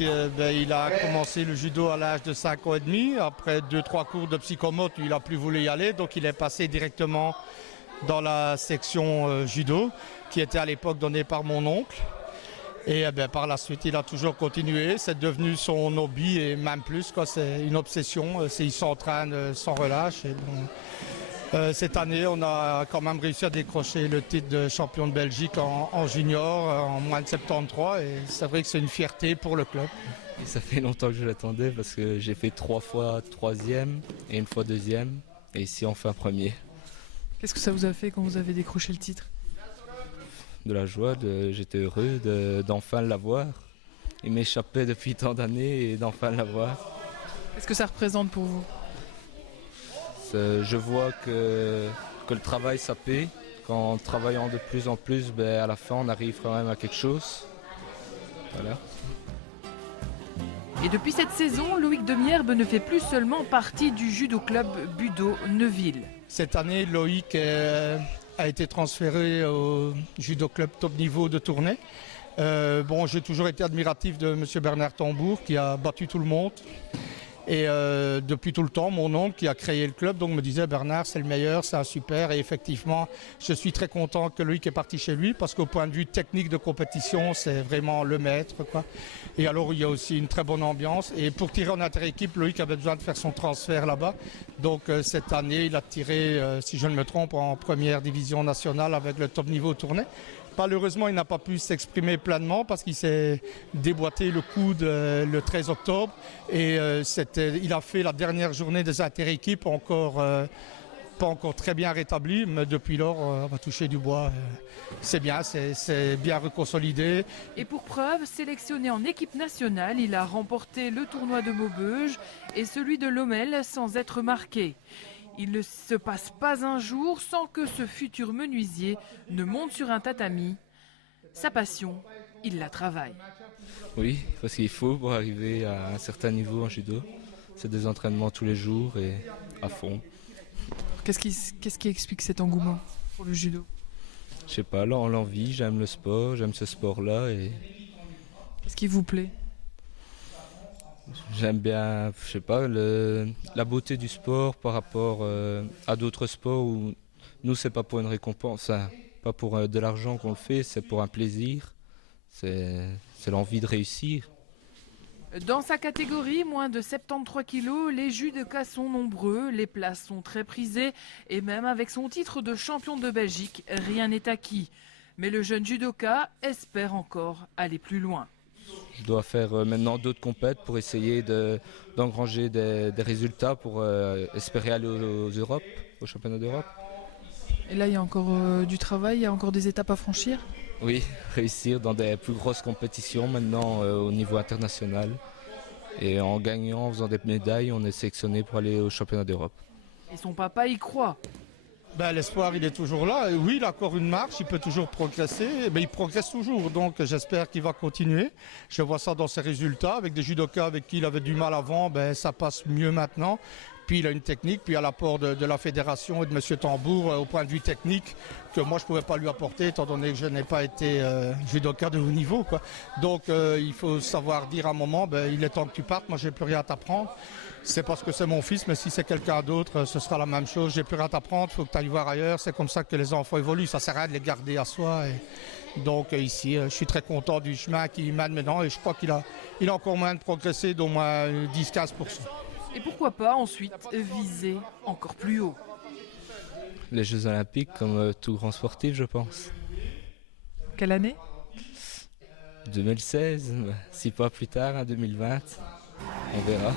il a commencé le judo à l'âge de 5 ans et demi. Après 2-3 cours de psychomote, il n'a plus voulu y aller. Donc il est passé directement dans la section judo, qui était à l'époque donnée par mon oncle. Et par la suite, il a toujours continué. C'est devenu son hobby et même plus. C'est une obsession. Il s'entraîne sans relâche. Et cette année, on a quand même réussi à décrocher le titre de champion de Belgique en junior en moins de 73. Et c'est vrai que c'est une fierté pour le club. Et ça fait longtemps que je l'attendais parce que j'ai fait 3 fois 3e et une fois 2e. Et ici, enfin 1er. Qu'est-ce que ça vous a fait quand vous avez décroché le titre ? De la joie, j'étais heureux d'enfin l'avoir. Il m'échappait depuis tant d'années et d'enfin l'avoir. Qu'est-ce que ça représente pour vous ? Je vois que le travail ça paie. Qu'en travaillant de plus en plus, à la fin on arrive quand même à quelque chose. Voilà. Et depuis cette saison, Loïc Demierbe ne fait plus seulement partie du judo club Budo Neuville. Cette année, Loïc a été transféré au judo club top niveau de Tournai. J'ai toujours été admiratif de M. Bernard Tambour qui a battu tout le monde. Et depuis tout le temps, mon oncle qui a créé le club me disait Bernard c'est le meilleur, c'est un super. Et effectivement, je suis très content que Loïc est parti chez lui parce qu'au point de vue technique de compétition, c'est vraiment le maître, quoi. Et alors il y a aussi une très bonne ambiance. Et pour tirer en inter-équipe, Loïc avait besoin de faire son transfert là-bas. Donc cette année, il a tiré, si je ne me trompe, en première division nationale avec le top niveau Tournai. Malheureusement, il n'a pas pu s'exprimer pleinement parce qu'il s'est déboîté le coude le 13 octobre et il a fait la dernière journée des inter-équipes pas encore très bien rétabli, mais depuis lors, on va toucher du bois. C'est bien, c'est bien reconsolidé. Et pour preuve, sélectionné en équipe nationale, il a remporté le tournoi de Maubeuge et celui de Lommel sans être marqué. Il ne se passe pas un jour sans que ce futur menuisier ne monte sur un tatami. Sa passion, il la travaille. Oui, parce qu'il faut pour arriver à un certain niveau en judo. C'est des entraînements tous les jours et à fond. Qu'est-ce qui explique cet engouement pour le judo ? Je sais pas, l'envie, j'aime le sport, j'aime ce sport-là et... Qu'est-ce qui vous plaît ? J'aime bien, je sais pas, la beauté du sport par rapport à d'autres sports où nous c'est pas pour une récompense, pas pour de l'argent qu'on le fait, c'est pour un plaisir, c'est l'envie de réussir. Dans sa catégorie, moins de 73 kilos, les judokas sont nombreux, les places sont très prisées et même avec son titre de champion de Belgique, rien n'est acquis. Mais le jeune judoka espère encore aller plus loin. Je dois faire maintenant d'autres compètes pour essayer d'engranger des résultats pour espérer aller aux Europes, aux championnats d'Europe. Et là, il y a encore du travail, il y a encore des étapes à franchir ? Oui, réussir dans des plus grosses compétitions maintenant au niveau international. Et en gagnant, en faisant des médailles, on est sélectionné pour aller aux championnats d'Europe. Et son papa y croit. L'espoir, il est toujours là. Et oui, il a encore une marche, il peut toujours progresser. Il progresse toujours, donc j'espère qu'il va continuer. Je vois ça dans ses résultats. Avec des judokas avec qui il avait du mal avant, ça passe mieux maintenant. Puis il a une technique, puis il y a l'apport de la fédération et de M. Tambour au point de vue technique que moi je ne pouvais pas lui apporter étant donné que je n'ai pas été judoka de haut niveau, quoi. Donc il faut savoir dire à un moment, il est temps que tu partes, moi j'ai plus rien à t'apprendre. C'est parce que c'est mon fils, mais si c'est quelqu'un d'autre, ce sera la même chose. J'ai plus rien à t'apprendre, il faut que tu ailles voir ailleurs. C'est comme ça que les enfants évoluent, ça sert à rien de les garder à soi. Donc ici, je suis très content du chemin qu'il mène maintenant et je crois qu'il a encore moyen de progresser d'au moins 10-15%. Et pourquoi pas ensuite viser encore plus haut ? Les Jeux Olympiques, comme tout grand sportif, je pense. Quelle année ? 2016, si pas plus tard, 2020, on verra.